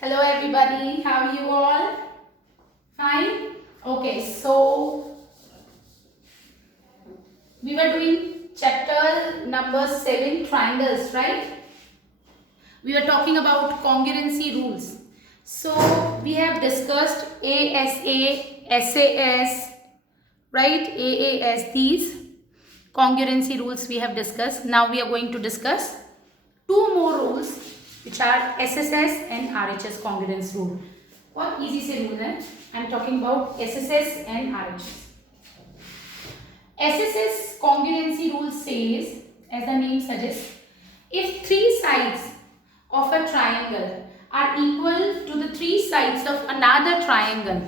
Hello everybody, how are you all? Fine? Okay, so we were doing chapter number 7, triangles, right? We were talking about congruency rules. So we have discussed ASA, SAS, right? AAS, these congruency rules we have discussed. Now we are going to discuss two more rules which are SSS and RHS congruence rule. बहुत easy से rule है. I am talking about SSS and RHS. SSS congruency rule says, as the name suggests, if three sides of a triangle are equal to the three sides of another triangle,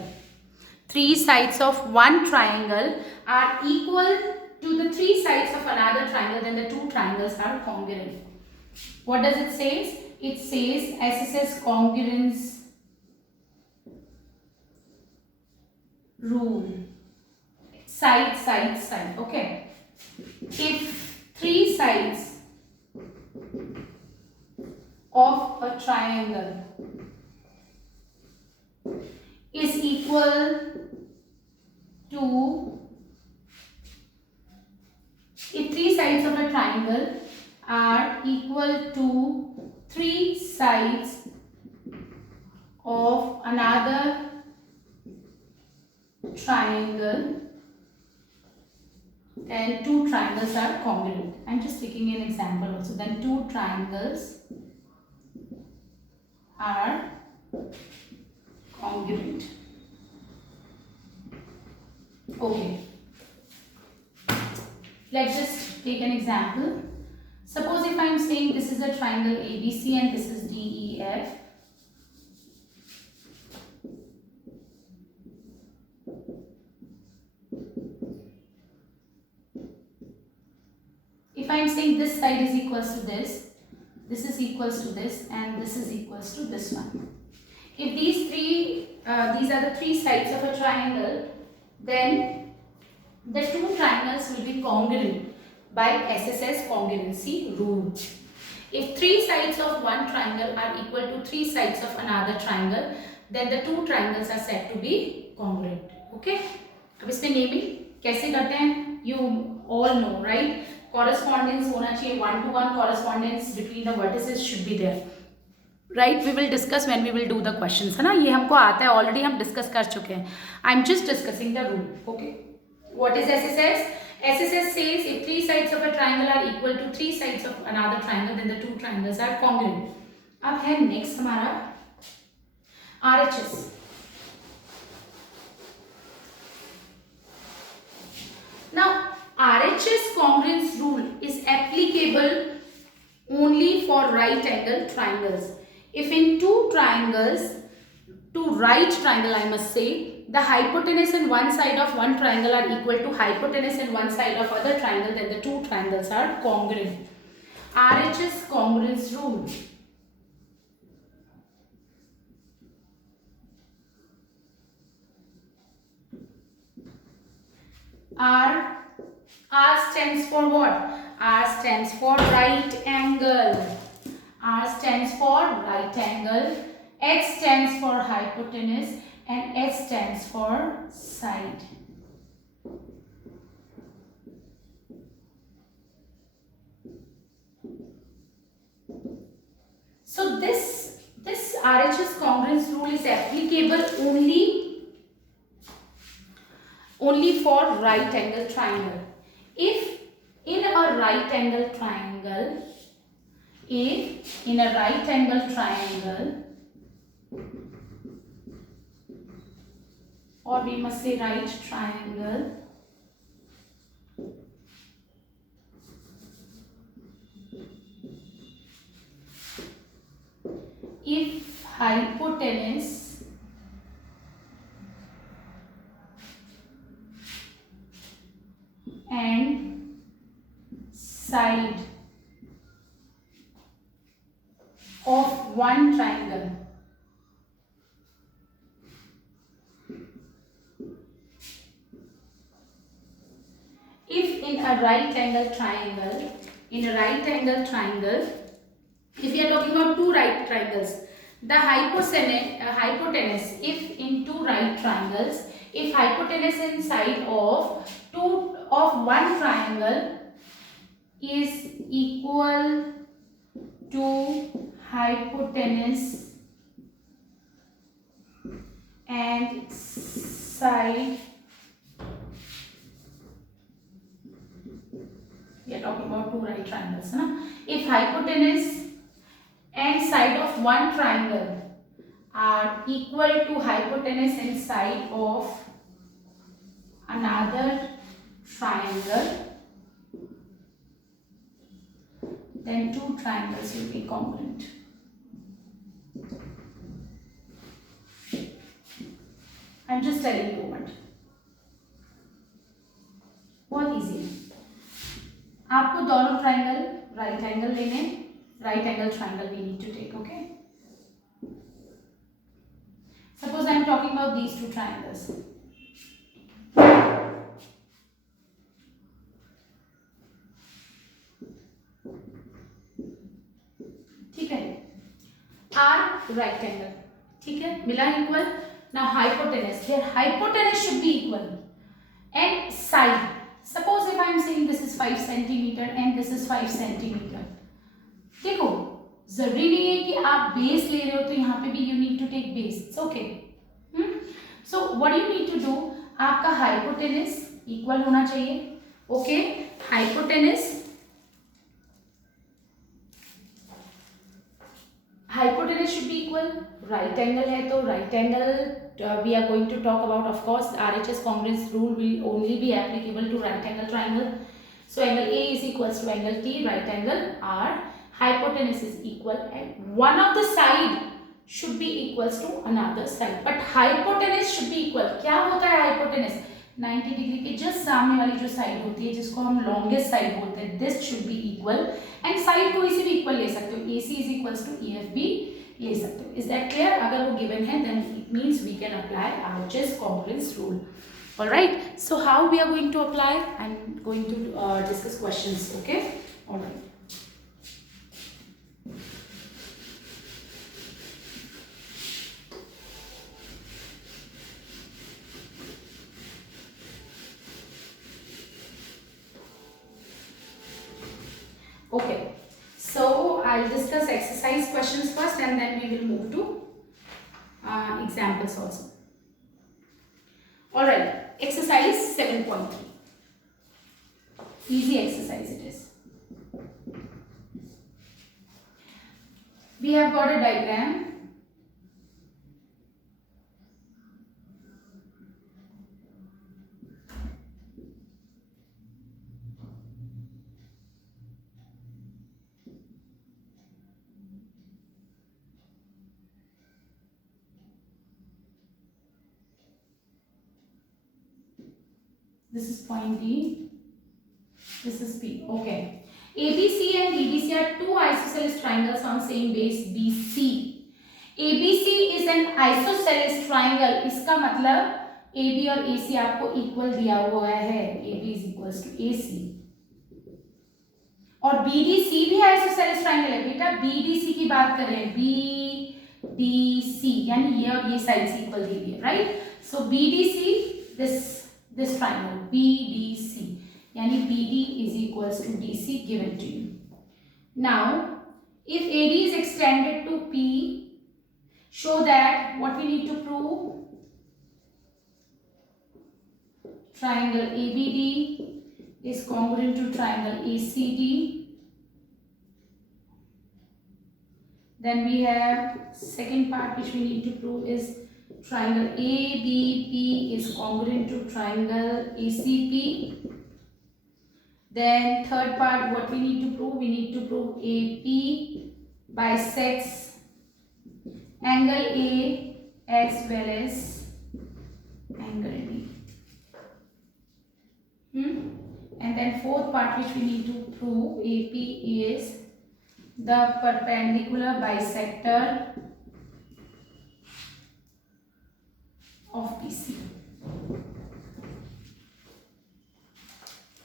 three sides of one triangle are equal to the three sides of another triangle, then the two triangles are congruent. What does it say? It says SSS congruence rule. Side, side, side. Okay. If three sides of a triangle is equal to, if three sides of a triangle are equal to three sides of another triangle, then two triangles are congruent. I am just taking an example also. Then two triangles are congruent. Okay. Let's just take an example. Suppose if I am saying this is a triangle ABC and this is DEF. If I am saying this side is equals to this is equals to this, and this is equals to this one. If these are the three sides of a triangle, then the two triangles will be congruent by SSS congruency rule. If three sides of one triangle are equal to three sides of another triangle, then the two triangles are said to be congruent. Okay? अब इसमें naming कैसे करते हैं? You all know, right? Correspondence होना चाहिए, 1-to-1 correspondence between the vertices should be there. Right? We will discuss when we will do the questions, है ना? ये हमको आता है, already हम discuss कर चुके हैं. I am just discussing the rule. Okay? What is SSS? SSS says if three sides of a triangle are equal to three sides of another triangle, then the two triangles are congruent. अब है next हमारा RHS. Now RHS congruence rule is applicable only for right angle triangles. If in two right triangle I must say, the hypotenuse in one side of one triangle are equal to hypotenuse in one side of other triangle, then the two triangles are congruent. RHS congruence rule. R stands for what? R stands for right angle. R stands for right angle. H stands for hypotenuse and S stands for side. So this RHS congruence rule is applicable only for right angle triangle. If in a right angle triangle, or we must say right triangle, if hypotenuse and side of one triangle if in a right angle triangle, if we are talking about two right triangles, the hypotenuse if in two right triangles, if hypotenuse inside of one triangle is equal to hypotenuse and side, we are talking about two right triangles, na? If hypotenuse and side of one triangle are equal to hypotenuse and side of another triangle, then two triangles will be congruent. I'm just telling you what, बहुत easy है. आपको दोनों triangle right angle लेने, right angle triangle we need to take, okay? Suppose I am talking about these two triangles. ठीक है, R right angle, ठीक है, मिला equal. Now hypotenuse, their hypotenuse should be equal and side. Suppose if I am saying this is 5 centimeter and this is 5 centimeter. देखो जरूरी नहीं है कि आप बेस ले रहे हो तो यहाँ पे भी you need to take base. It's okay. So what you need to do, आपका hypotenuse equal होना चाहिए. Okay, hypotenuse should be equal. Right angle है तो right angle we are going to talk about, of course RHS congruence rule will only be applicable to right angle triangle. So angle A is equals to angle T, right angle R, hypotenuse is equal and one of the side should be equals to another side, but hypotenuse should be equal. क्या होता है hypotenuse? 90 degree के just सामने वाली जो side होती है जिसको हम लॉन्गेस्ट साइड बोलते हैं, this should be equal and side कोई सी भी इक्वल ले सकते हो, AC is equals to EF भी ले सकते हो. Is that clear? अगर वो गिवन है then it means we can apply RHS congruence rule. Alright, so how we are going to apply? I'm going to discuss questions, okay? Alright. Okay, so I'll discuss exercise questions first and then we will move to examples also. Alright, exercise 7.3. Easy exercise it is. We have got a diagram. This is point D, this is P. Okay, ABC and BDC are two isosceles triangles on same base BC. ABC is an isosceles triangle, इसका मतलब AB और AC आपको equal दिया हुआ है, AB is equals to AC. और BDC भी isosceles triangle है बेटा, BDC की बात कर रहे हैं, BDC यानी ये और ये साइड्स इक्वल दी हुई है, right? So BDC this triangle BDC yani BD is equals to DC given to you. Now if AD is extended to P, show that what we need to prove, triangle ABD is congruent to triangle ACD. Then we have second part which we need to prove is triangle ABP is congruent to triangle ACP. Then third part, what we need to prove? We need to prove AP bisects angle A as well as angle B. And then fourth part which we need to prove, AP is the perpendicular bisector of BC.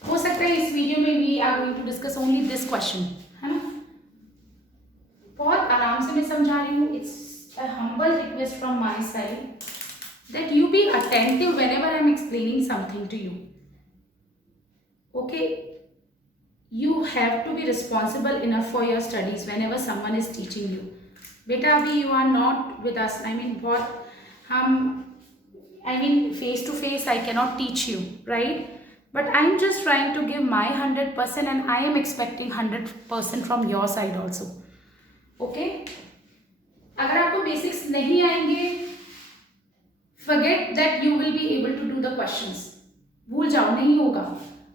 हो सकता है इस video में we are going to discuss only this question, है ना? बहुत आराम से मैं समझा रही हूँ. It's humble request from my side that you be attentive whenever I am explaining something to you. Okay? You have to be responsible enough for your studies whenever someone is teaching you. बेटा अभी you are not with us. I mean बहुत हम face to face I cannot teach you, right? But I am just trying to give my 100% and I am expecting 100% from your side also. Okay? अगर आपको basics नहीं आएंगे, forget that you will be able to do the questions. भूल जाओ, नहीं होगा.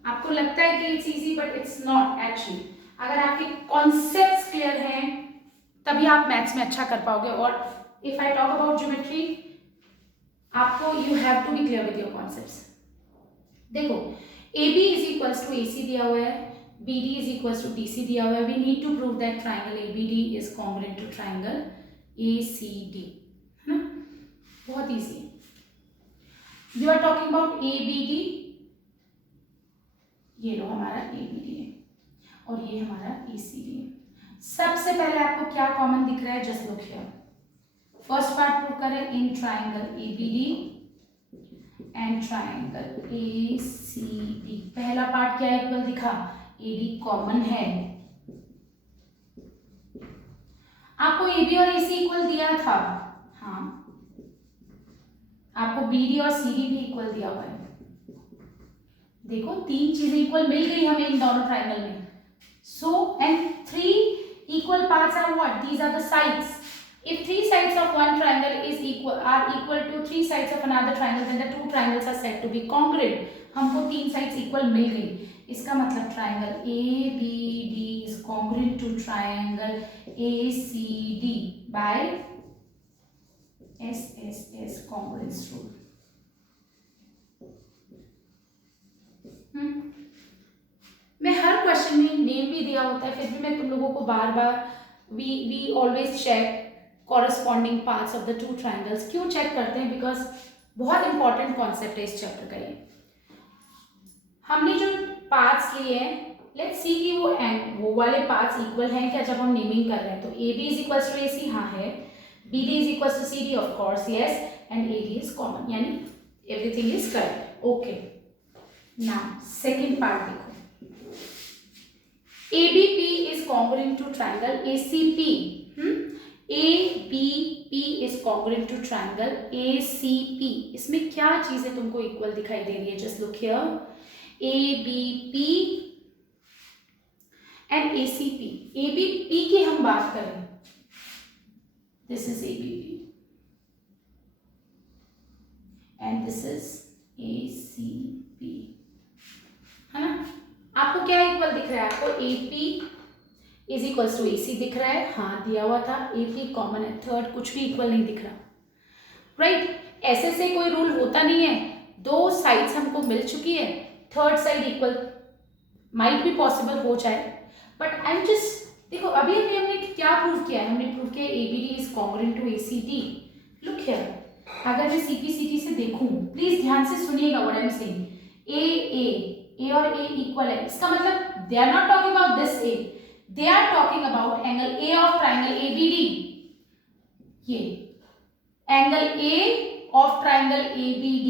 आपको लगता है कि it's easy but it's not actually. अगर आपके कॉन्सेप्ट्स क्लियर हैं तभी आप मैथ्स में अच्छा कर पाओगे. और if I talk about geometry, आपको you have to be clear with your concepts. देखो A B is equals to A C दिया हुआ है, B D is equals to D C दिया हुआ है. We need to prove that triangle A B D is congruent to triangle A C D, है ना. बहुत ईजी है. You are talking about A B D, ये लो हमारा ए बी डी है और ये हमारा ए सी डी है. सबसे पहले आपको क्या कॉमन दिख रहा है? Just look here. First part prove करें. In triangle A B D and triangle A C D, पहला पार्ट क्या इक्वल दिखा? ए डी कॉमन है. आपको ए बी और ए सी इक्वल दिया था. हाँ, आपको बी डी और सी डी भी इक्वल दिया हुआ है. देखो तीन चीजें इक्वल मिल गई हमें इन दोनों ट्राइंगल में. So and three equal parts are what? These are the sides. If three sides of one triangle is equal to three sides of another triangle, then the two triangles are said to be congruent. हमको तीन sides equal मिल गई. इसका मतलब triangle A B D is congruent to triangle A C D by S S S congruence rule. मैं हर question में name भी दिया होता है, फिर भी मैं तुम लोगों को बार बार we always check corresponding parts of the two triangles. क्यों चेक करते हैं? बिकॉज बहुत इंपॉर्टेंट कॉन्सेप्ट है इस चैप्टर का ये. हमने जो पार्ट्स लिए हैं, लेट्स सी कि वो वाले पार्ट्स इक्वल हैं क्या जब हम नेमिंग कर रहे हैं. तो A B is equals to A C, हाँ है. B D is equals to C D, of course yes. And A D is common, यानी everything is correct. Okay, now second part देखो. ABP is congruent to triangle ACP. ABP is congruent to triangle ACP. इसमें क्या चीजें तुमको equal दिखाई दे रही है? Just look here. ABP and ACP. ABP की हम बात करें. This is ABP and this is ACP, है ना. आपको क्या इक्वल दिख रहा है? आपको AP is equals to AC दिख रहा है. हाँ, दिया हुआ था. AP कॉमन है. थर्ड कुछ भी इक्वल नहीं दिख रहा, राइट. ऐसे से कोई रूल होता नहीं है. दो साइड्स हमको मिल चुकी है, थर्ड साइड इक्वल माइट भी पॉसिबल हो जाए, बट आई एम जस्ट. देखो अभी हमने क्या प्रूव किया है? हमने प्रूव किया ABD is congruent to ACD. Look here. अगर मैं CPCT से देखूं, प्लीज ध्यान से सुनिएगा what I am saying. A और ए इक्वल है, इसका मतलब they are not talking about this A, they are talking about angle A of triangle ABD. ये angle A of triangle ABD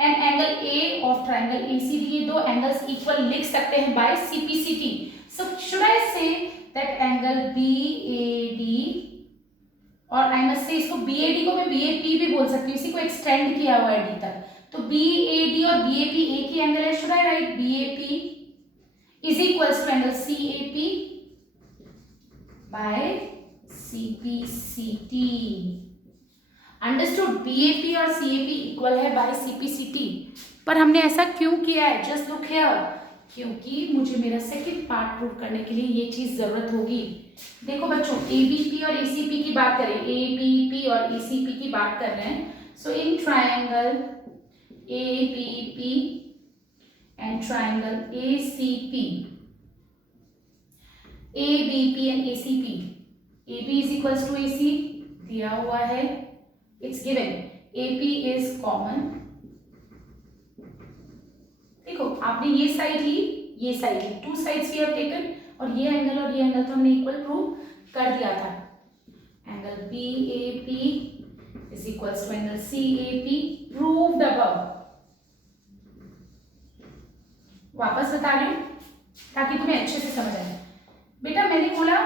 and angle A of triangle ACD, ये दो angles equal लिख सकते हैं by CPCT. So should I say that angle BAD, और I must say इसको BAD को मैं BAP भी बोल सकती हूँ, इसी को एक्सटेंड किया हुआ है D तक. तो BAD और BAP एक ही एंगल है. Should I write BAP is equals to angle CAP by CPCT. Understood. BAP और CAP इक्वल है बाय CPCT. पर हमने ऐसा क्यों किया है? Just look here. क्योंकि मुझे मेरा सेकंड पार्ट प्रूव करने के लिए ये चीज जरूरत होगी. देखो बच्चों, ABP और ACP की बात करें, ABP और ACP की बात कर रहे हैं. So in triangle ABP and triangle ACP, ABP and ACP. AB is equals to AC दिया हुआ है, it's given. AP is common. देखो आपने ये साइड ली, ये साइड ली, two sides we have taken, और ये एंगल तो हमने इक्वल प्रूव कर दिया था. Angle BAP equals to angle CAP proved above. वापस बता रही हूं ताकि तुम्हें अच्छे से समझ आए। बेटा मैंने बोला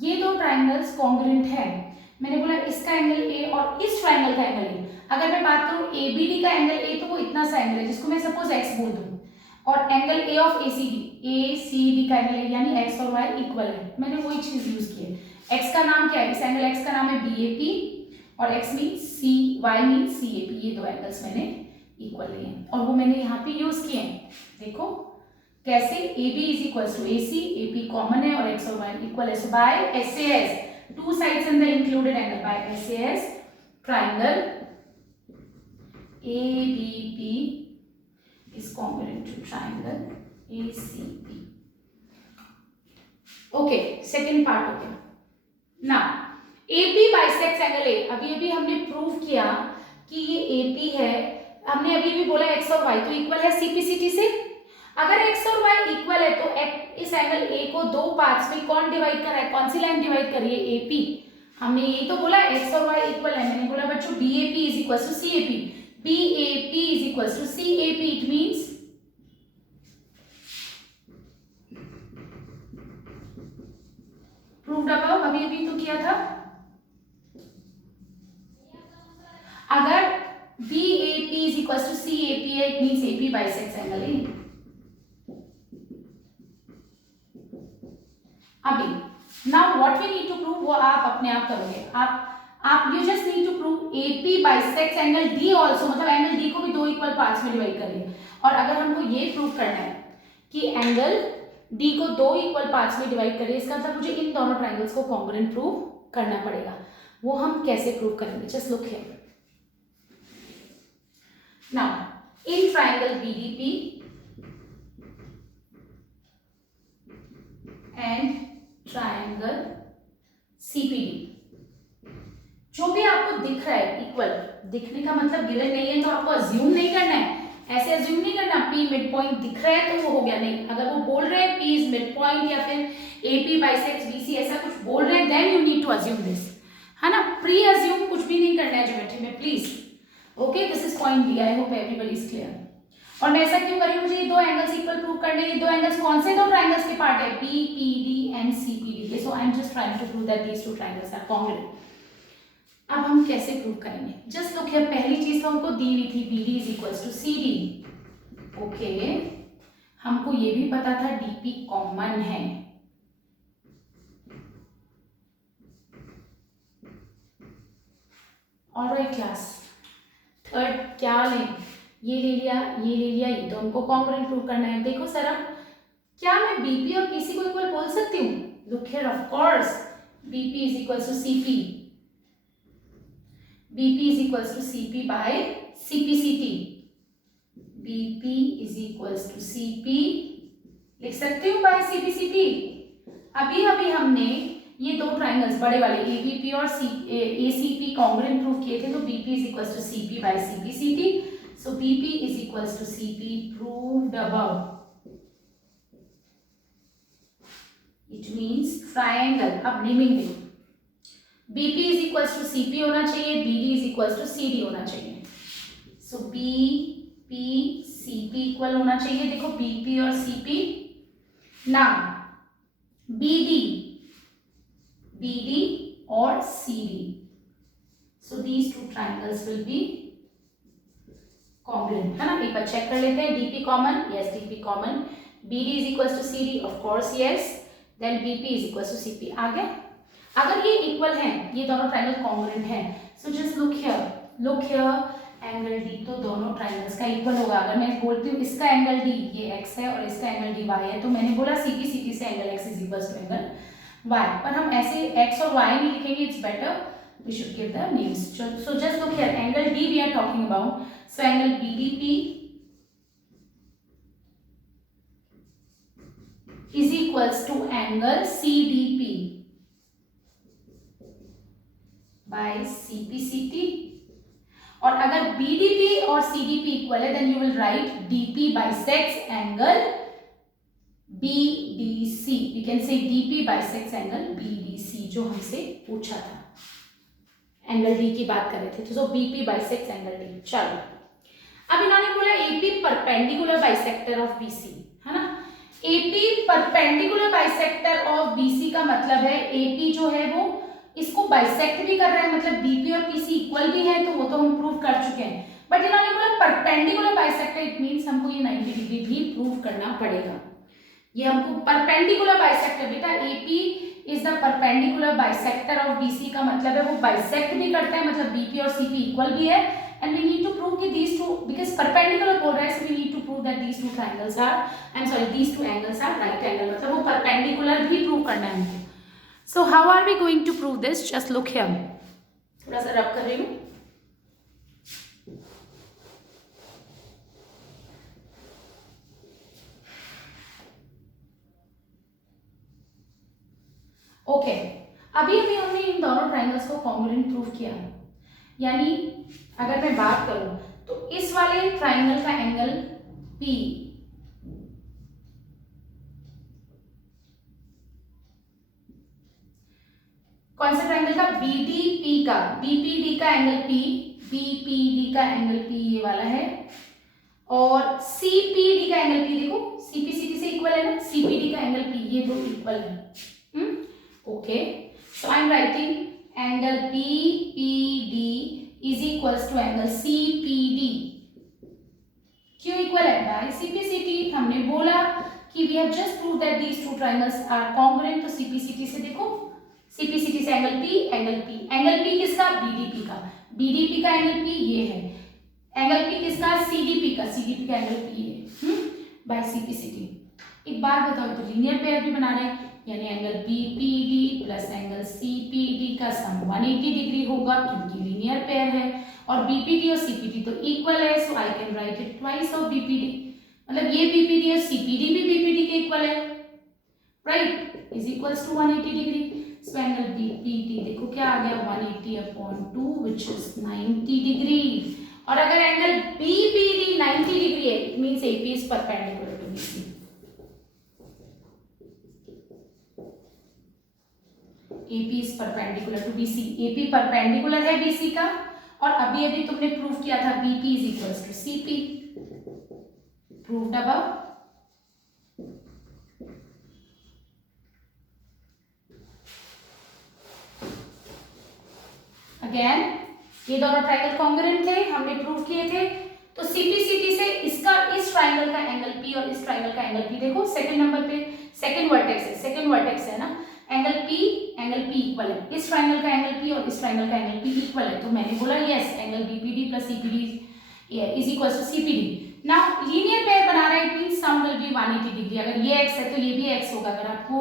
ये दो ट्राइंगल्स कॉन्ग्रुएंट है, मैंने बोला इसका एंगल A और इस ट्राइंगल का एंगल A। अगर मैं बात करूं ABD का एंगल A तो वो इतना सा एंगल है जिसको मैं सपोज x बोल दूं, और एंगल A ऑफ ACD का एंगल यानी x और y इक्वल है। मैंने वही चीज यूज की है। x का नाम क्या है, इस एंगल x का नाम है BAP और x means C, y means CAP। ये दो एंगल्स मैंने इक्वल लिए हैं और वो मैंने यहाँ पे यूज किए हैं। देखो कैसे, AB is equal to AC, AP common है और x और y इक्वल है। So by SAS, two sides in the included angle, by SAS triangle ABP is congruent to triangle ACP. Okay, second part हो गया। Now, AP bisects angle A। अभी हमने prove किया कि ये AP है। हमने अभी बोला x और y तो इक्वल है CPCT से। अगर x और y इक्वल है तो इस एंगल A को दो पार्ट्स में कौन डिवाइड कर रहा है, कौन सी लाइन डिवाइड कर रही है, AP। हमने यही तो बोला x और y इक्वल है। मैंने बोला बच्चों BAP is equals to CAP, BAP is equals to CAP, it means proved above। अभी तो किया था। अगर BAP is equals to CAP है, it means AP bisects angle A। अभी now what we need to prove वो आप अपने आप करोगे। आप you just need to prove AP bisects angle D also, मतलब एंगल D को भी दो इक्वल पार्ट्स में डिवाइड करिए। और अगर हमको ये प्रूव करना है कि एंगल D को दो इक्वल पार्ट्स में डिवाइड करिए, इसका मतलब मुझे इन दोनों ट्राइंगल्स को कॉन्ग्रुएंट प्रूव करना पड़ेगा। वो हम कैसे प्रूव करेंगे, just look here. Now in triangle BDP and triangle CPD, जो भी आपको दिख रहा है इक्वल, दिखने का मतलब गिवन नहीं है तो आपको अज्यूम नहीं करना है। ऐसे अज्यूम नहीं करना P मिड पॉइंट दिख रहा है तो वो हो गया, नहीं। अगर वो बोल रहे हैं P इज मिड पॉइंट या फिर AP बाइसेक्ट्स BC ऐसा कुछ बोल रहे हैं, then you need to assume this, है ना। प्री अज्यूम कुछ भी नहीं करना है ज्योमेट्री में, please. Okay, this is point B। I hope everybody is clear. और मैं ऐसा क्यों करी, मुझे ये दो एंगल्स इक्वल प्रूव करने। ये दो एंगल्स कौन से दो ट्राइंगल्स के पार्ट है, PPD एंड CPD के। So I am just trying to prove that these two triangles are congruent. अब हम कैसे प्रूव करेंगे, जस्ट लुक हियर। पहली चीज तो हमको दी हुई थी BD is equals to CD। Okay, हमको ये भी पता था DP कॉमन है। ऑलराइट क्लास, थर्ड क्या लें, ये ले लिया, ये ले लिया, ये तो हमको कॉन्ग्रुएंट प्रूव करना है। देखो सर, क्या मैं BP और PC को इक्वल बोल सकती हूँ? Look here, of course BP is equals to CP, BP is equals to CP by CPCT। BP is equals to CP लिख सकती हूँ by CPCT। अभी हमने ये दो ट्राइंगल्स बड़े वाले ABP और ACP कॉन्ग्रुएंट प्रूव किए थे, तो BP is equals to CP by CPCT। So BP is equals to CP proved above। It means triangle। अब नेमिंग देखो, BP is equals to CP होना चाहिए, BD is equals to CD होना चाहिए। So BP CP equal होना चाहिए। देखो BP और CP। Now BD और CD। So these two triangles will be congruent, है ना। एक बार चेक कर लेते हैं। DP common, yes DP common. BD is equals to CD, of course yes। Then BP is equals to CP। आ गया। अगर ये इक्वल हैं, ये दोनों ट्राइंगल कॉन्ग्रुएंट हैं, सो just look here, angle D तो दोनों ट्राइंगल्स का इक्वल होगा। अगर मैं बोलती हूँ इसका एंगल D ये x है और इसका एंगल D y है, तो मैंने बोला CPCT से angle x is equals to angle y। पर हम ऐसे x और y नहीं लिखेंगे, it's better we should give the names. So just look here, angle D we are talking about, so angle BDP is equals to angle CDP by CPCT। और अगर BDP और CDP equal है, then you will write DP bisects angle BDC। We can say DP bisects angle BDC, जो हमसे पूछा था। Angle D की बात कर रहे थे, तो सो बीपी बाइसेक्ट्स एंगल डी। चलो अब इन्होंने बोला AP perpendicular bisector of BC, है ना। AP perpendicular bisector of BC का मतलब है एपी जो है वो इसको बाइसेक्ट भी कर रहा है, मतलब बीपी और पीसी इक्वल भी है, तो वो तो हम प्रूव कर चुके हैं। बट इन्होंने बोला परपेंडिकुलर बाइसेक्टर, इट मींस हमको ये 90 डिग्री भी प्रूव करना पड़ेगा। ये हमको परपेंडिकुलर बाइसेक्टर, बेटा AP is the perpendicular bisector of BC का मतलब है वो बाइसेक्ट भी करता है, मतलब बीपी और सीपी इक्वल भी है। And we need to prove that these two, because perpendicular बोल रहा है, so we need to prove that these two triangles are, I'm sorry, these two angles are right angle, मतलब वो perpendicular भी prove करना है हमको। So how are we going to prove this? Just look here. थोड़ा सा रब कर रही हूँ। Okay, अभी हमने इन दोनों ट्राइंगल्स को कॉन्ग्रुएंट प्रूव किया, यानी अगर मैं बात करूं तो इस वाले ट्राइंगल का एंगल P कौन से ट्राइंगल का, BDP का, BPD का एंगल P, BPD का एंगल P ये वाला है, और CPD का एंगल P देखो CPCD से इक्वल है ना, CPD का एंगल P, ये दो इक्वल है। Okay, so I am writing angle BPD is equals to angle CPD, क्यों इक्वल है, बाय CPCD। हमने बोला कि we have just proved that these two triangles are congruent, तो CPCD से देखो, CPCD से एंगल P किसका, BDP का, BDP का एंगल P ये है, एंगल P किसका, CDP का एंगल P है, बाय CPCD। एक बार बताओ, तो लीनियर पेयर भी बना रहे हैं, यानी angle BPD plus angle CPD का सम 180 डिग्री होगा, क्योंकि लीनियर पेयर है, और BPD और CPD तो इक्वल है, so I can write it twice of BPD, मतलब ये BPD और CPD भी BPD के इक्वल है, right, is equals to 180 degree. So angle BPD देखो क्या आ गया, 180/2 विच इज 90 डिग्री, और अगर एंगल BPD 90 डिग्री है, it means AP is perpendicular to BC। AP is perpendicular to BC, AP perpendicular है BC का, और अभी तुमने प्रूव किया था BP is equals to CP, proved above। Again ये दोनों ट्राइंगल कॉन्ग्रुएंट थे, हमने प्रूव किए थे, तो CPCD से इसका, इस ट्राइंगल का एंगल P और इस ट्राइंगल का एंगल P देखो, सेकंड नंबर पे सेकंड वर्टेक्स है ना, एंगल P इक्वल है, इस ट्राइंगल का एंगल P और इस ट्राइंगल का एंगल P इक्वल है, तो मैंने बोला yes, angle BPD plus CPD is equals to CPD। Now linear pair बना रहे हैं, it means sum will be 180 degree, अगर ये x है तो ये भी x होगा, अगर आपको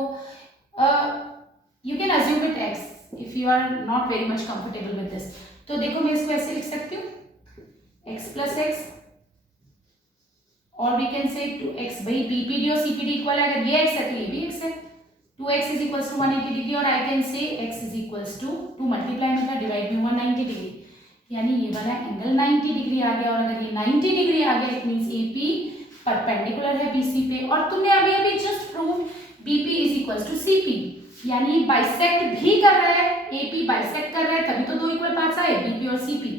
you can assume it x if you are not very much comfortable with this, तो देखो मैं इसको ऐसे लिख सकती हूँ x प्लस x, और वी कैन से 2x, भाई BPD और CPD इक्वल है, अगर ये x है तो ये भी x है, 2x is equals to 180 degree, और I can say x is equals to 2 multiply मतलब डिवाइड बाय 190 डिग्री, यानी ये वाला एंगल 90 डिग्री आ गया, और अगर ये 90 डिग्री आ गया, इट मींस AP परपेंडिकुलर है BC पे, और तुमने अभी just prove BP is equals to CP, यानी बाइसेक्ट भी कर रहा है, AP बाइसेक्ट कर रहा है, तभी तो दो इक्वल पार्ट्स आए, BP और CP,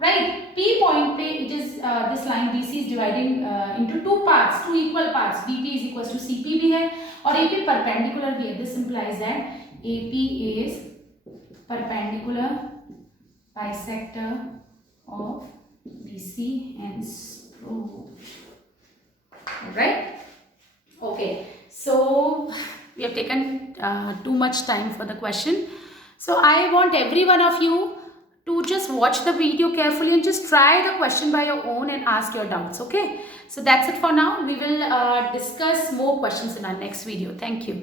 राइट। P पॉइंट पे it is this line BC is dividing into two parts, two equal parts, BP is equals to CP भी है, और AP परपेंडिकुलर भी है, this implies that AP is perpendicular bisector of BC, hence proved, right? Okay, so we have taken too much time for the question, so I want every one of you to just watch the video carefully and just try the question by your own and ask your doubts, okay? So that's it for now. We will discuss more questions in our next video. Thank you.